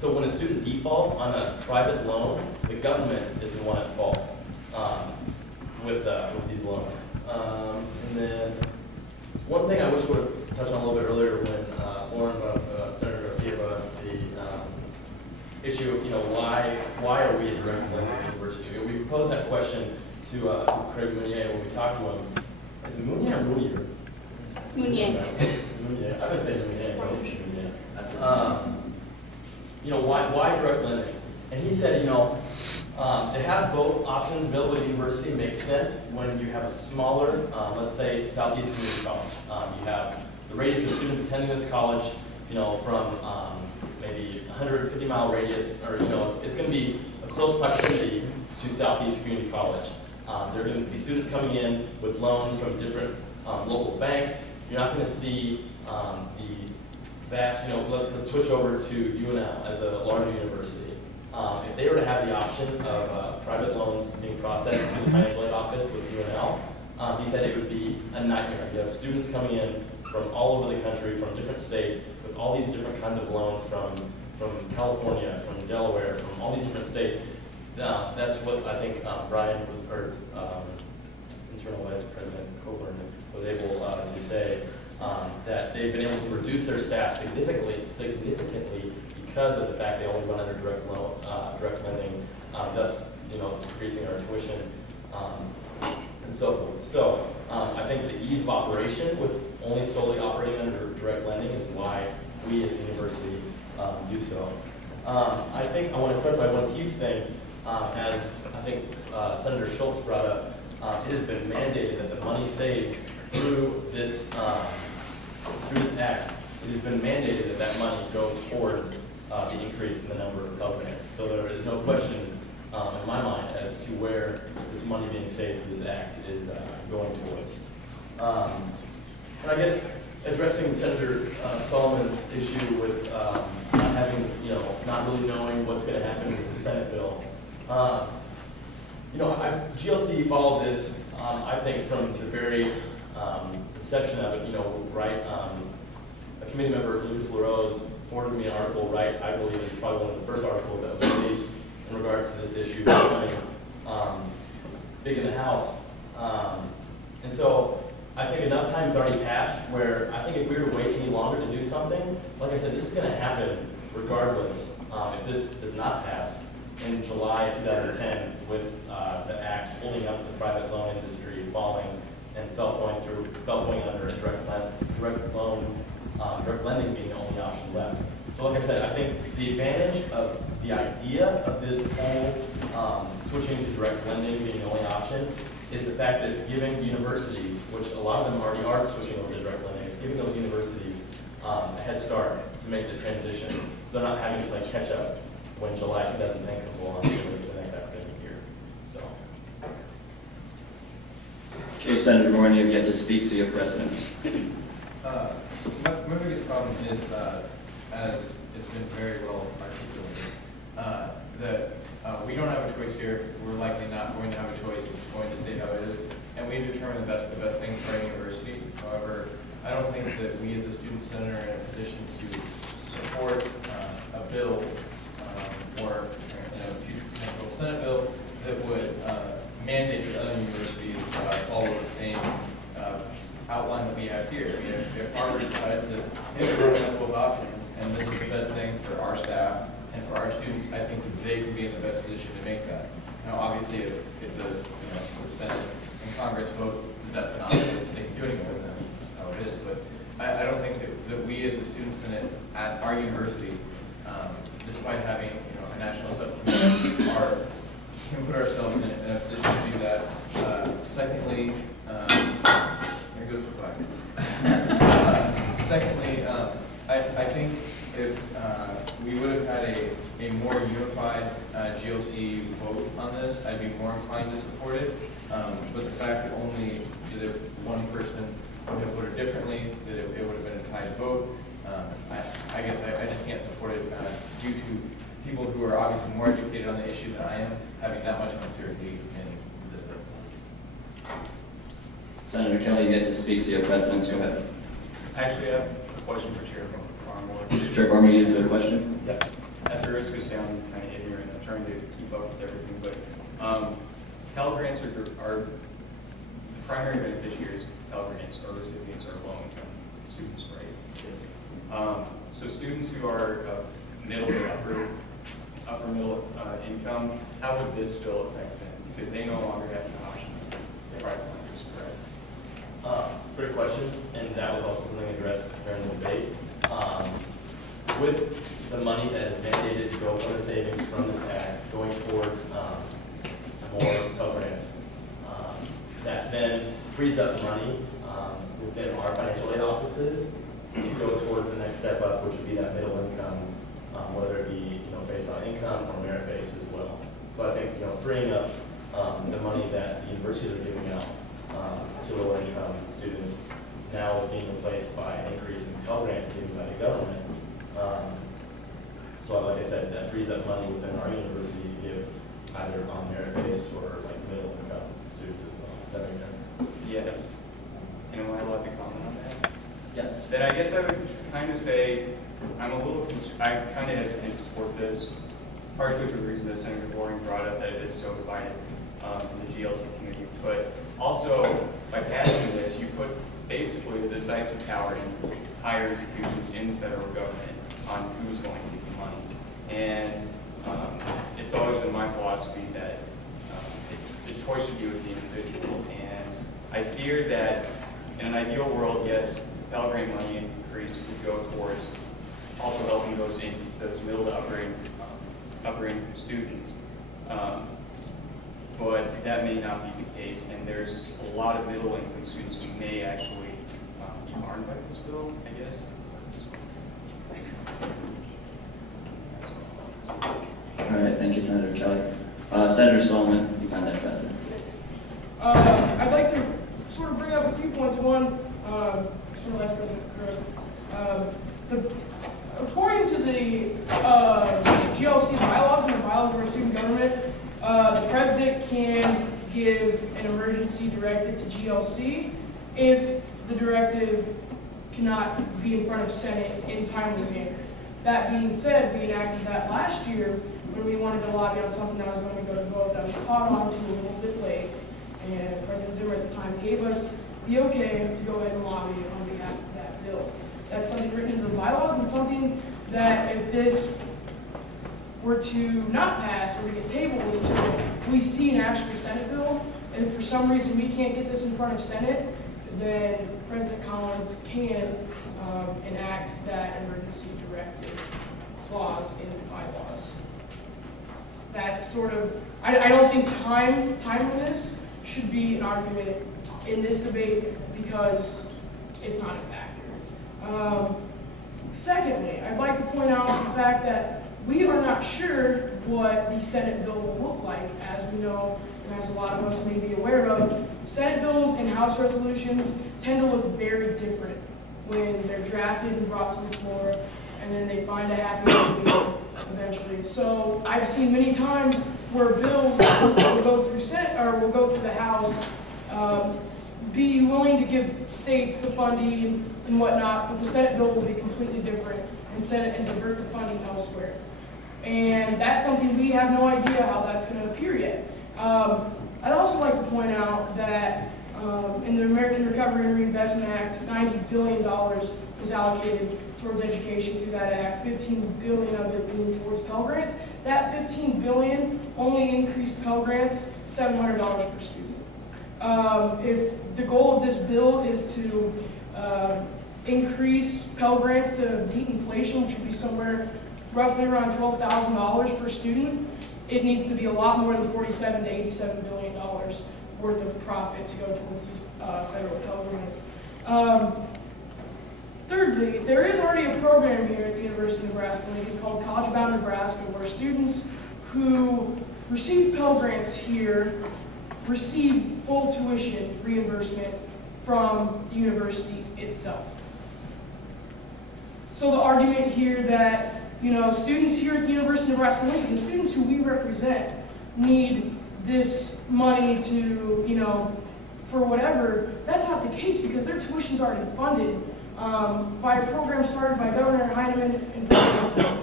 So when a student defaults on a private loan, the government is the one at fault with these loans. And then one thing I wish I would have touched on a little bit earlier when Senator Garcia brought up the issue of, why are we a direct lending university? We posed that question to Craig Mounier when we talked to him. Is it Mounier or Mounier? It's Mounier. Mounier. I would say Mounier. Why direct lending? And he said, to have both options available at the university makes sense when you have a smaller, let's say, Southeast Community College. You have the radius of students attending this college, from maybe 150-mile radius, or it's going to be a close proximity to Southeast Community College. There are going to be students coming in with loans from different local banks. You're not going to see the vast, let's switch over to UNL as a larger university. If they were to have the option of private loans being processed through the financial aid office with UNL, he said it would be a nightmare. You have students coming in from all over the country, from different states, with all these different kinds of loans from California, from Delaware, from all these different states. That's what I think Brian was, or Internal Vice President Coburn was able to say, that they've been able to reduce their staff significantly because of the fact they only run under direct lending, thus decreasing our tuition and so forth. So I think the ease of operation with only solely operating under direct lending is why we as a university do so. I think I want to clarify one huge thing. As I think Senator Schultz brought up, it has been mandated that the money saved through this act, it has been mandated that money go towards the increase in the number of Pell Grants. So there is no question in my mind as to where this money being saved through this act is going towards. And I guess addressing Senator Solomon's issue with not having, not really knowing what's going to happen with the Senate bill. GLC followed this, I think, from the very inception of it, right? A committee member, Lucas LaRose, forwarded me an article, right? I believe it's probably one of the first articles that was released in regards to this issue becoming big in the House. And so I think enough time has already passed where I think if we were to wait any longer to do something, like I said, this is going to happen regardless if this does not pass in July 2010 with the act holding up the private loan industry falling and felt going under a direct lending being the only option left. So like I said, I think the advantage of the idea of this whole switching to direct lending being the only option is the fact that it's giving universities, which a lot of them already are switching over to direct lending, it's giving those universities a head start to make the transition. So they're not having to play catch up when July 2010 comes along for the next academic year. So. Okay, Senator Moore, you have yet to speak, so you have precedence. My biggest problem is, as it's been very well articulated, that we don't have a choice here. We're likely not going to have a choice. It's going to stay how it is. And we've determined that that's the best thing for our university. However, I don't think that we as a student senator are in a position to support a bill or a future potential Senate bill that would mandate that other universities follow the same outline that we have here. I mean, if Harvard decides that we're running both options and this is the best thing for our staff and for our students, I think that they would be in the best position to make that. Now, obviously, if the Senate and Congress vote that's not what they can do anymore, then that's how it is. But I don't think that we as a student senate at our university, despite having a national subcommittee, can put ourselves in a position to do that. Secondly, here goes the flag. Secondly, I think if we would have had a more unified GLC vote on this, I'd be more inclined to support it. But the fact that only either one person would have voted differently, that it would have been a tied vote, I guess I just can't support it due to people who are obviously more educated on the issue than I am having that much uncertainty in this bill. Senator Kelly, you get to speak, so you have precedence. Go ahead. Actually, I have a question for Chair Barmore. Chair Barmore, you have a question? Yeah. After risk of sounding kind of ignorant, I'm trying to keep up with everything, but Pell Grants are the primary beneficiaries of Pell Grants or recipients are low-income students, right? Yes. So students who are middle to upper middle income, how would this bill affect them? Because they no longer have an option of private lenders, correct? Great question, and that was also something addressed during the debate. With the money that is mandated to go from the savings from this act going towards more Pell Grants, that then frees up money within our financial aid offices to go towards the next step up, which would be that middle income, whether it be based on income or merit based as well. So I think freeing up the money that the universities are giving out to lower income students now is being replaced by an increase in Pell Grants given by the government. So like I said, that frees up money within our university to give either on merit based or like middle income students as well. Does that make sense? Yes. And am I allowed to comment on that? Yes. Then I guess I would kind of say I'm a little I kind of hesitant to support this, partially for the reason that Senator Boring brought up that it is so divided in the GLC community, but also by passing this, you put basically the decisive power in higher institutions in the federal government on who's going to give you money. And it's always been my philosophy that the choice should be with the individual. And I fear that in an ideal world, yes, Pell Grant money increase would go towards also helping those middle to upper income students. But that may not be the case, and there's a lot of middle income students who may actually be harmed by this bill, I guess. All right, thank you, Senator Kelly. Senator Solomon, you find that precedent. I'd like to sort of bring up a few points. One, sort of last President Cruz. According to the GLC bylaws and the bylaws of our student government, the president can give an emergency directive to GLC if the directive cannot be in front of Senate in timely manner. That being said, we enacted that last year when we wanted to lobby on something that was going to go to vote that we caught on to a little bit late, and President Zimmer at the time gave us the okay to go ahead and lobby on behalf of that bill. That's something written into the bylaws and something that if this were to not pass or to get tabled until we see an actual Senate bill, and if for some reason we can't get this in front of Senate, then President Collins can enact that emergency directive clause in the bylaws. That's sort of, I don't think timeliness should be an argument in this debate because it's not a factor. Secondly, I'd like to point out the fact that we are not sure what the Senate bill will look like. As we know, and as a lot of us may be aware of, Senate bills and House resolutions tend to look very different when they're drafted and brought to the floor, and then they find a happy medium eventually. So I've seen many times where bills will go through Senate or will go through the House, be willing to give states the funding and whatnot, but the Senate bill will be completely different and divert the funding elsewhere. And that's something we have no idea how that's going to appear yet. I'd also like to point out that in the American Recovery and Reinvestment Act, $90 billion was allocated towards education through that act, $15 billion of it being towards Pell Grants. That $15 billion only increased Pell Grants $700 per student. If the goal of this bill is to increase Pell Grants to beat inflation, which would be somewhere roughly around $12,000 per student, it needs to be a lot more than $47 to $87 billion worth of profit to go towards these federal Pell Grants. Thirdly, there is already a program here at the University of Nebraska-Lincoln called College Bound Nebraska, where students who receive Pell Grants here receive full tuition reimbursement from the university itself. So the argument here that students here at the University of Nebraska-Lincoln, the students who we represent, need this money to, for whatever, that's not the case because their tuition's already funded by a program started by Governor Heinemann and President